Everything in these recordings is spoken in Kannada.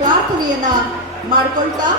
ಪ್ರಾರ್ಥನೆಯನ್ನ ಮಾಡಿಕೊಳ್ತಾ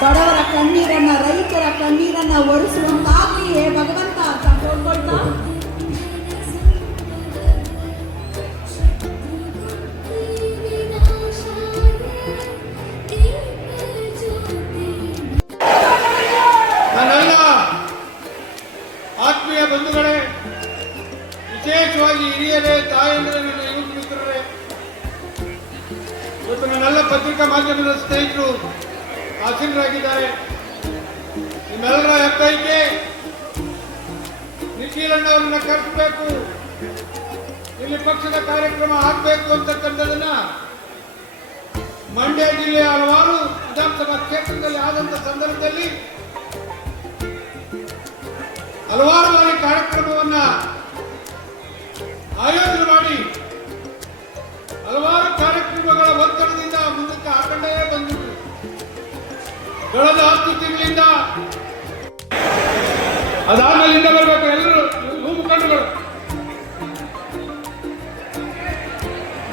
ಬಡವರ ಕಣ್ಣೀರನ್ನ, ರೈತರ ಕಣ್ಣೀರನ್ನ ಒರೆಸುವಂತಾಗಲಿ ಭಗವಂತ ಅಂತ ಕೋರ್ಕೊಳ್ತಾ ನನ್ನೆಲ್ಲ ಆತ್ಮೀಯ ಬಂಧುಗಳೇ, ವಿಶೇಷವಾಗಿ ಹಿರಿಯರೇ, ತಾಯಂದಿರೇ, ನನ್ನ ಯುವಕ ಮಿತ್ರರೇ, ಇವತ್ತು ನನ್ನೆಲ್ಲ ಪತ್ರಿಕಾ ಮಾಧ್ಯಮದ ಸ್ನೇಹಿತರು ಆಸೀನರಾಗಿದ್ದಾರೆ. ನಿಮ್ಮೆಲ್ಲರ ಹೆಬ್ಬೈಕೆ ನಿಖಿಲಣ್ಣವರನ್ನ ಕರೆಸಬೇಕು, ಇಲ್ಲಿ ಪಕ್ಷದ ಕಾರ್ಯಕ್ರಮ ಆಗಬೇಕು ಅಂತಕ್ಕಂಥದನ್ನ ಮಂಡ್ಯ ಜಿಲ್ಲೆಯ ಹಲವಾರು ವಿಧಾನಸಭಾ ಕ್ಷೇತ್ರದಲ್ಲಿ ಆದಂತ ಸಂದರ್ಭದಲ್ಲಿ ಹಲವಾರು ಬಾರಿ ಕಾರ್ಯಕ್ರಮವನ್ನ ಆಯೋಜನೆ ಮಾಡಿ ಹಲವಾರು ಕಾರ್ಯಕ್ರಮಗಳ ಒತ್ತಡದಿಂದ ಮುಂದಕ್ಕೆ ಹಾಕೊಂಡೇ ಬಂದಿತ್ತು. ಕಳೆದ 10 ತಿಂಗಳಿಂದ ಅದಾದ್ಮೇಲಿಂದ ಬರಬೇಕು ಎಲ್ಲರೂ ಮುಖಂಡಗಳು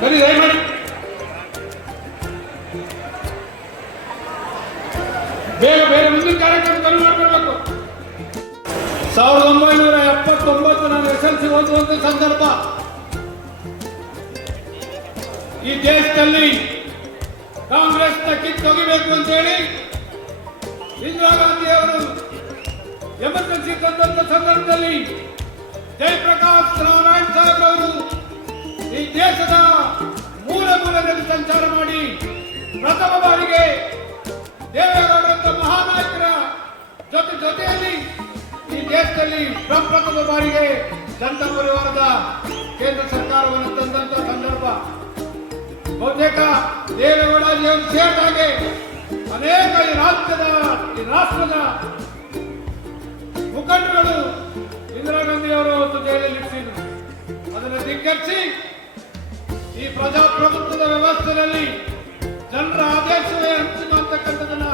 ಬರೀ ದಯಮಾಡಿ ಬೇಗ ಬೇಗ ಮುಂದಿನ ಕಾರ್ಯಕ್ರಮ ಕರು ಮಾಡ್ಕೊಳ್ಬೇಕು. 1979 ನಾನು SLC ಓದುವಂತ ಸಂದರ್ಭ, ಈ ದೇಶದಲ್ಲಿ ಕಾಂಗ್ರೆಸ್ನ ಕಿತ್ತೊಗಿಬೇಕು ಅಂತೇಳಿ ಇಂದಿರಾ ಗಾಂಧಿ ಅವರು ಎಮರ್ಜೆನ್ಸಿ ತಂದಂತ ಸಂದರ್ಭದಲ್ಲಿ ಜಯಪ್ರಕಾಶ್ ನಾರಾಯಣ್ ಸಾಹೇಬ್ ಅವರು ಈ ದೇಶದ ಮೂಲೆ ಮೂಲೆಯಲ್ಲಿ ಸಂಚಾರ ಮಾಡಿ ಪ್ರಥಮ ಬಾರಿಗೆ ದೇವೇಗೌಡರಂತ ಮಹಾನಾಯಕರ ಜೊತೆಯಲ್ಲಿ ಈ ದೇಶದಲ್ಲಿ ಪ್ರಪ್ರಥಮ ಬಾರಿಗೆ ಜನತಾ ಪರಿವಾರದ ಕೇಂದ್ರ ಸರ್ಕಾರವನ್ನು ತಂದಂತ ಸಂದರ್ಭ. ಬಹುತೇಕ ದೇವೇಗೌಡಜಿಯವರು ಸೇರಿದಾಗೆ ಅನೇಕ ಈ ರಾಷ್ಟ್ರದ ಮುಖಂಡರು ಇಂದಿರಾ ಗಾಂಧಿ ಅವರು ಒಂದು ಜೈಲಲ್ಲಿ ಇರಿಸಿದ್ರು. ಅದನ್ನು ಧಿಕ್ಕರಿಸಿ ಈ ಪ್ರಜಾಪ್ರಭುತ್ವದ ವ್ಯವಸ್ಥೆಯಲ್ಲಿ ಜನರ ಆದೇಶವೇ ಅಂತಿಮ ಅಂತಕ್ಕಂಥದನ್ನ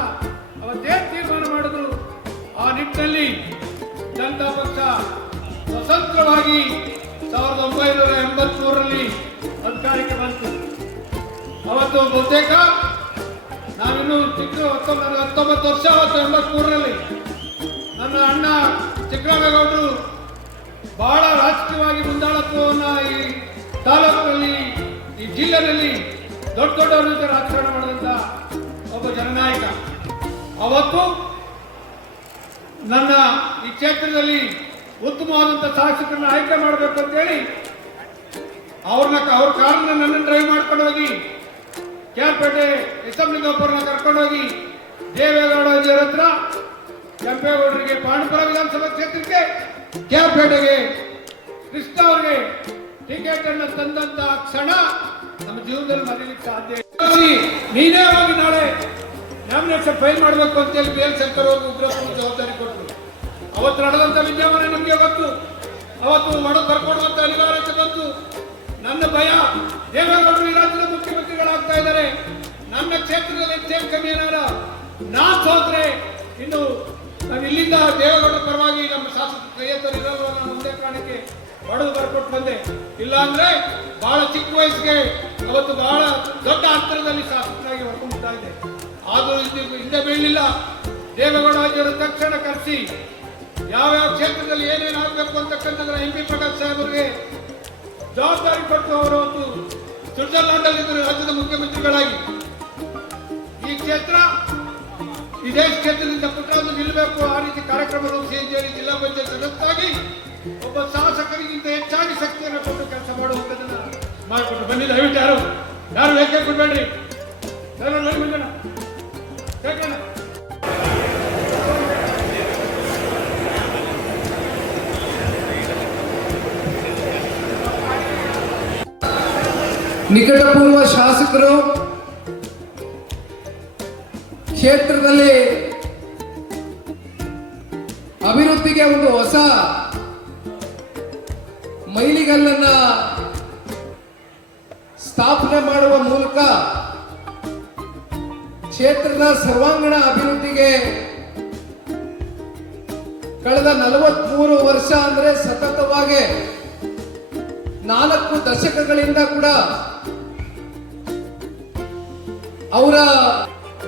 ಅವತ್ತೇನು ತೀರ್ಮಾನ ಮಾಡಿದ್ರು, ಆ ನಿಟ್ಟಿನಲ್ಲಿ ಜನತಾ ಪಕ್ಷ ಸ್ವತಂತ್ರವಾಗಿ 1983ರಲ್ಲಿ ಅಧಿಕಾರಕ್ಕೆ ಬಂತು. ಅವತ್ತು ಬಹುತೇಕ ನಾವಿನ್ನು ಚಿಕ್ಕ 19 ವರ್ಷ, 83ರಲ್ಲಿ ನನ್ನ ಅಣ್ಣ ಚಿಕ್ಕರಾಮೇಗೌಡರು ಬಹಳ ರಾಜಕೀಯವಾಗಿ ಮುಂದಾಳತ್ವವನ್ನು ಈ ತಾಲೂಕಿನಲ್ಲಿ, ಈ ಜಿಲ್ಲೆಯಲ್ಲಿ ದೊಡ್ಡ ದೊಡ್ಡವರ ಜೊತೆ ರಾಜಕಾರಣ ಮಾಡಿದಂತ ಒಬ್ಬ ಜನನಾಯಕ. ಅವತ್ತು ನನ್ನ ಈ ಕ್ಷೇತ್ರದಲ್ಲಿ ಉತ್ತಮವಾದಂಥ ಶಾಸಕರನ್ನ ಆಯ್ಕೆ ಮಾಡಬೇಕು ಅಂತೇಳಿ ಅವ್ರ ಕಾರನ್ನ ನನ್ನ ಡ್ರೈವ್ ಮಾಡ್ಕೊಂಡು ಹೋಗಿ ಕ್ಯಾರ್ಪೇಟೆ ಅಸೆಂಬ್ಲಿ ಒಬ್ಬರನ್ನ ಕರ್ಕೊಂಡೋಗಿ ದೇವೇಗೌಡರ ಹತ್ರ ಕೆಂಪೇಗೌಡರಿಗೆ ಪಾಂಡುಪುರ ವಿಧಾನಸಭಾ ಕ್ಷೇತ್ರಕ್ಕೆ, ಕ್ಯಾರ್ಪೇಟೆಗೆ ಕೃಷ್ಣ ಅವರಿಗೆ ಟಿಕೆಟ್ ಅನ್ನು ತಂದಂತ ಕ್ಷಣ ನಮ್ಮ ಜೀವನದಲ್ಲಿ ಮರೀಲಿಕ್ಕೆ ಸಾಧ್ಯ. ನೀನೇ ಹೋಗಿ ನಾಳೆ ನಾಮಿನೇಷನ್ ಫೈಲ್ ಮಾಡಬೇಕು ಅಂತೇಳಿ ಬೇಲ್ ಸರ್ಕಾರ ಉಗ್ರಪ್ಪನ ಜವಾಬ್ದಾರಿ ಕೊಟ್ಟರು. ಅವತ್ತು ನಡೆದಂತ ವಿದ್ಯಮಾನ ನಮಗೆ ಗೊತ್ತು. ಅವತ್ತು ಒಡೆದು ಬರ್ಕೊಡುವಂತ ಅನಿವಾರ್ಯತೆ ಬಂತು. ನನ್ನ ಭಯ, ದೇವೇಗೌಡರು ಈ ರಾಜ್ಯದ ಮುಖ್ಯಮಂತ್ರಿಗಳಾಗ್ತಾ ಇದ್ದಾರೆ, ನನ್ನ ಕ್ಷೇತ್ರದಲ್ಲಿ ಹೆಚ್ಚೇನು ಕಮ್ಮಿ ಏನಾರ ನಾನ್ ಸೋತ್ರೆ ಇನ್ನು ನಾವು ಇಲ್ಲಿಂದ ದೇವೇಗೌಡರ ಪರವಾಗಿ ನಮ್ಮ ಶಾಸಕ ಕೈಯತ್ತರು ಇರೋರು ನಾನು ಒಂದೇ ಕಾರಣಕ್ಕೆ ಹೊಡೆದು ಬರ್ಕೊಟ್ಟು ಬಂದೆ. ಇಲ್ಲ ಅಂದ್ರೆ ಬಹಳ ಚಿಕ್ಕ ವಯಸ್ಸಿಗೆ ಅವತ್ತು ಬಹಳ ದೊಡ್ಡ ಅಂತರದಲ್ಲಿ ಶಾಸಕರಾಗಿ ಹೊಡ್ಕೊಂಡ್ತಾ ಇದೆ. ಆದರೂ ಹಿಂದೆ ಬೀಳಲಿಲ್ಲ. ದೇವೇಗೌಡ ತಕ್ಷಣ ಕರೆಸಿ ಯಾವ್ಯಾವ ಕ್ಷೇತ್ರದಲ್ಲಿ ಏನೇನು ಆಗಬೇಕು ಅಂತಕ್ಕಂಥದ್ರ MP ಪ್ರಕಾಶ್ ಸಾಹೇಬರಿಗೆ ಜವಾಬ್ದಾರಿ ಕೊಟ್ಟು ಅವರು ಒಂದು ಸ್ವಿಟ್ಜರ್ಲ್ಯಾಂಡ್ ಅಲ್ಲಿ ರಾಜ್ಯದ ಮುಖ್ಯಮಂತ್ರಿಗಳಾಗಿ ಈ ಕ್ಷೇತ್ರ ಇದೇ ಕ್ಷೇತ್ರದಿಂದ ಪುಟ್ಟರಾಜು ನಿಲ್ಲಬೇಕು, ಆ ರೀತಿ ಕಾರ್ಯಕ್ರಮ ರೂಪಿಸಿ ಜಿಲ್ಲಾ ಪಂಚಾಯತ್ ಸದಸ್ಯರಾಗಿ ಒಬ್ಬ ಶಾಸಕರಿಗಿಂತ ಹೆಚ್ಚಾಗಿ ಶಕ್ತಿಯನ್ನು ಬನ್ನಿ ದಯವಿಟ್ಟು ಯಾರು ವೇದಿಕೆ ಕೊಡ್ಬೇಡ್ರಿ. ದಯವಿಟ್ಟು ಬನ್ನಿ ಮುಂದೆ ಕೇಳ್ಕೊಳ್ಳೋಣ. ನಿಕಟಪೂರ್ವ ಶಾಸಕರು ಕ್ಷೇತ್ರದಲ್ಲಿ ಅಭಿವೃದ್ಧಿಗೆ ಒಂದು ಹೊಸ ಮೈಲಿಗಲ್ಲನ್ನ ಸ್ಥಾಪನೆ ಮಾಡುವ ಮೂಲಕ ಕ್ಷೇತ್ರದ ಸರ್ವಾಂಗೀಣ ಅಭಿವೃದ್ಧಿಗೆ ಕಳೆದ 43 ವರ್ಷ ಅಂದ್ರೆ ಸತತವಾಗಿ 4 ದಶಕಗಳಿಂದ ಕೂಡ ಅವರ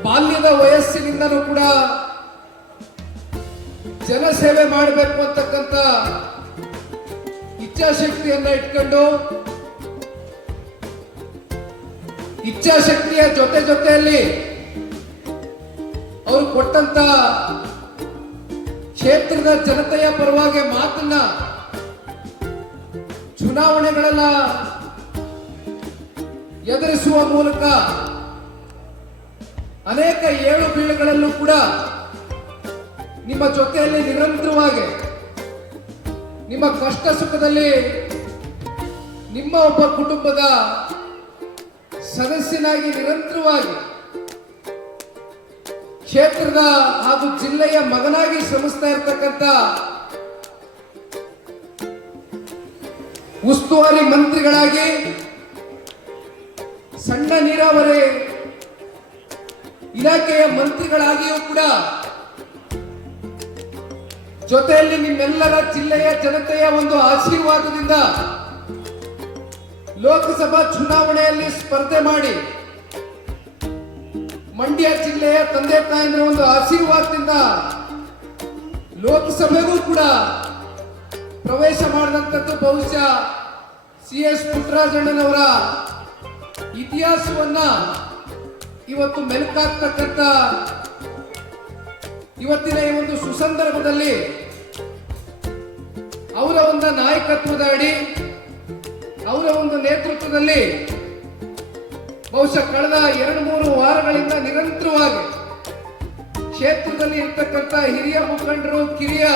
ಬಾಲ್ಯದ ವಯಸ್ಸಿನಿಂದನೂ ಕೂಡ ಜನಸೇವೆ ಮಾಡಬೇಕು ಅಂತಕ್ಕಂಥ ಇಚ್ಛಾಶಕ್ತಿಯನ್ನ ಇಟ್ಕೊಂಡು ಇಚ್ಛಾಶಕ್ತಿಯ ಜೊತೆಯಲ್ಲಿ ಅವರು ಕೊಟ್ಟಂತ ಕ್ಷೇತ್ರದ ಜನತೆಯ ಪರವಾಗಿ ಮಾತನ್ನ ಚುನಾವಣೆಗಳೆಲ್ಲ ಎದುರಿಸುವ ಮೂಲಕ ಅನೇಕ ಏಳು ಬೀಳುಗಳಲ್ಲೂ ಕೂಡ ನಿಮ್ಮ ಜೊತೆಯಲ್ಲಿ ನಿರಂತರವಾಗಿ ನಿಮ್ಮ ಕಷ್ಟ ಸುಖದಲ್ಲಿ ನಿಮ್ಮ ಒಬ್ಬ ಕುಟುಂಬದ ಸದಸ್ಯನಾಗಿ ನಿರಂತರವಾಗಿ ಕ್ಷೇತ್ರದ ಹಾಗೂ ಜಿಲ್ಲೆಯ ಮಗನಾಗಿ ಶ್ರಮಿಸ್ತಾ ಇರತಕ್ಕಂಥ ಉಸ್ತುವಾರಿ ಮಂತ್ರಿಗಳಾಗಿ ಸಣ್ಣ ನೀರಾವರಿ ಇಲಾಖೆಯ ಮಂತ್ರಿಗಳಾಗಿಯೂ ಕೂಡ ಜೊತೆಯಲ್ಲಿ ನಿಮ್ಮೆಲ್ಲರ ಜಿಲ್ಲೆಯ ಜನತೆಯ ಒಂದು ಆಶೀರ್ವಾದದಿಂದ ಲೋಕಸಭಾ ಚುನಾವಣೆಯಲ್ಲಿ ಸ್ಪರ್ಧೆ ಮಾಡಿ ಮಂಡ್ಯ ಜಿಲ್ಲೆಯ ತಂದೆ ತಾಯಿಗಳ ಒಂದು ಆಶೀರ್ವಾದದಿಂದ ಲೋಕಸಭೆಗೂ ಕೂಡ ಪ್ರವೇಶ ಮಾಡಿದಂಥದ್ದು ಬಹುಶಃ CS ಪುಟ್ಟರಾಜಣ್ಣನವರ ಇತಿಹಾಸವನ್ನ ಇವತ್ತು ಮೆಲುಕಾಗ್ತಕ್ಕಂಥ ಇವತ್ತಿನ ಈ ಒಂದು ಸುಸಂದರ್ಭದಲ್ಲಿ ಅವರ ಒಂದು ನಾಯಕತ್ವದ ಅಡಿ ಅವರ ಒಂದು ನೇತೃತ್ವದಲ್ಲಿ ಬಹುಶಃ ಕಳೆದ 2-3 ವಾರಗಳಿಂದ ನಿರಂತರವಾಗಿ ಕ್ಷೇತ್ರದಲ್ಲಿ ಇರ್ತಕ್ಕಂಥ ಹಿರಿಯ ಮುಖಂಡರು ಕಿರಿಯ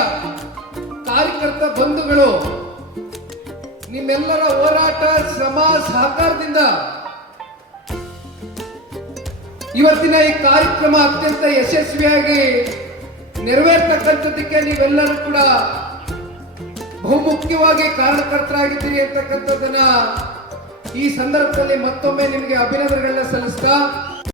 ಕಾರ್ಯಕರ್ತ ಬಂಧುಗಳು ನಿಮ್ಮೆಲ್ಲರ ಹೋರಾಟ ಶ್ರಮ ಸಹಕಾರದಿಂದ ಇವತ್ತಿನ ಈ ಕಾರ್ಯಕ್ರಮ ಅತ್ಯಂತ ಯಶಸ್ವಿಯಾಗಿ ನೆರವೇರ್ತಕ್ಕಂಥದ್ದಕ್ಕೆ ನೀವೆಲ್ಲರೂ ಕೂಡ ಬಹುಮುಖ್ಯವಾಗಿ ಕಾರಣಕರ್ತರಾಗಿದ್ದೀರಿ ಅಂತಕ್ಕಂಥದ್ದನ್ನ ಈ ಸಂದರ್ಭದಲ್ಲಿ ಮತ್ತೊಮ್ಮೆ ನಿಮಗೆ ಅಭಿನಂದನೆಗಳನ್ನ ಸಲ್ಲಿಸ್ತಾ